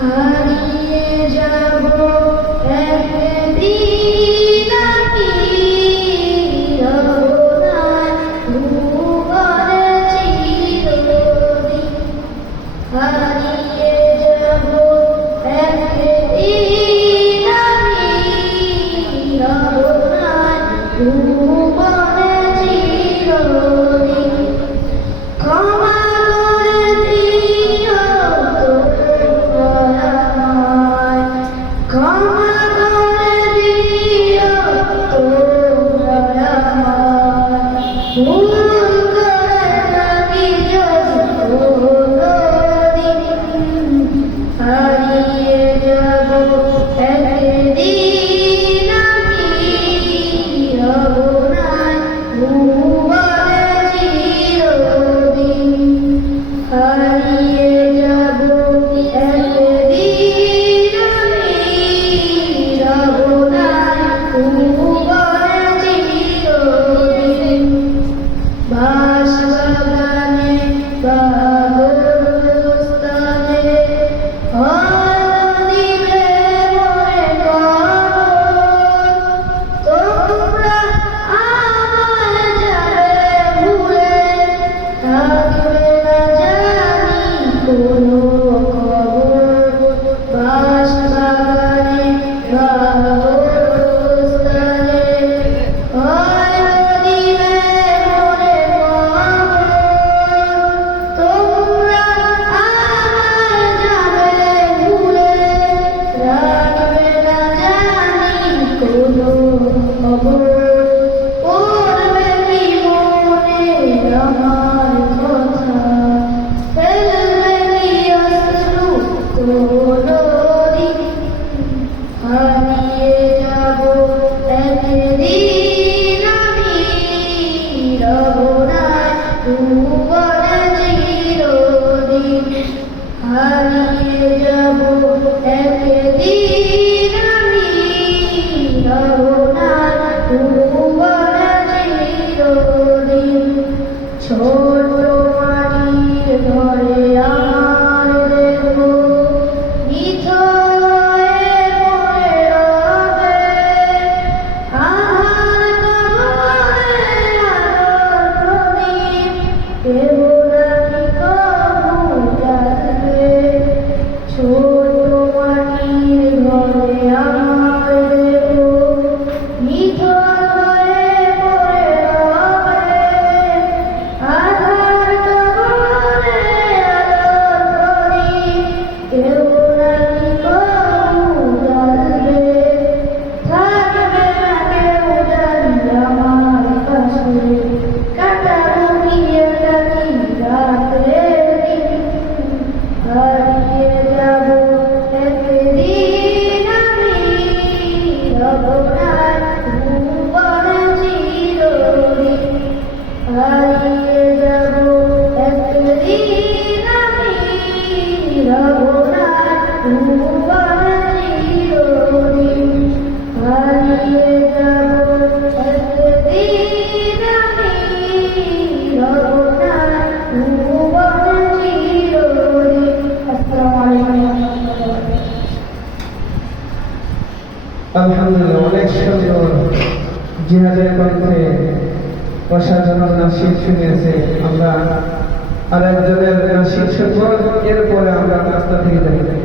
হারিয়ে যাব একদিন আমি রব না ভুবনে চিরদিন। হারিয়ে যাব একদিন আমি রব না ভুবনে চিরদিন। ক্ষমা করে দিও তোমরা আমায়, ক্ষমা করে দিও তোমরা আমায়। ভুল করে থাকি যদি কোনোদিন, হারিয়ে যাব একদিন আমি রব না ভুবনে চিরদিন। হারিয়ে যাব একদিন আমি রব না ভুবনে চিরদিন। বাঁশবাগানে বা গোরস্থানে হয়তো দিবে মোরে কবর। তোমরা আমায় যাবে ভুলে, থাকবে না জানি কোনো খবর। বাঁশবাগানে বা গোরস্থানে হয়তো দিবে মোরে কবর। তোমরা আমায় যাবে ভুলে, রাখবে না জানি কোনো খবর। পড়বে কি মনে আমার কথা, ফেলবে কি অশ্রু কোনোদিন। হারিয়ে যাব একদিন আমি রব না ভুবনে চিরদিন। হারিয়ে যাব একদিন আমি রব না ভুবনে চিরদিন। ছোট মাটির ঘরে আমার দেহ নিথর হয়ে পড়ে রবে। আধার কবরে আলোর প্রদীপ কেহ নাকি কবু জ্বালবে। ছোট মাটির ঘরে আমার দেহ নিথর হয়ে পড়ে রবে। আধার কবরে আলোর প্রদীপ কেহ নাকি কবু জ্বালবে। থাকবে না কেউ জানি আমার পাশে, কাটাবো কি একাকী রাতের দিন। হারিয়ে যাব একদিন আমি রব না ভুবনে চিরদিন। হারিয়ে যাব একদিন আমি রব না ভুবনে চিরদিন। হারিয়ে যাব একদিন আমি রব না ভুবনে চিরদিন। আসসালামু আলাইকুম। আলহামদুলিল্লাহ, অনেক সুন্দর জিহাদের কণ্ঠে অসাধারণ নাসির শুনিয়েছে। আমরা আরেকজনের নাসির শুনব, এরপরে আমরা রাস্তা থেকে যাই।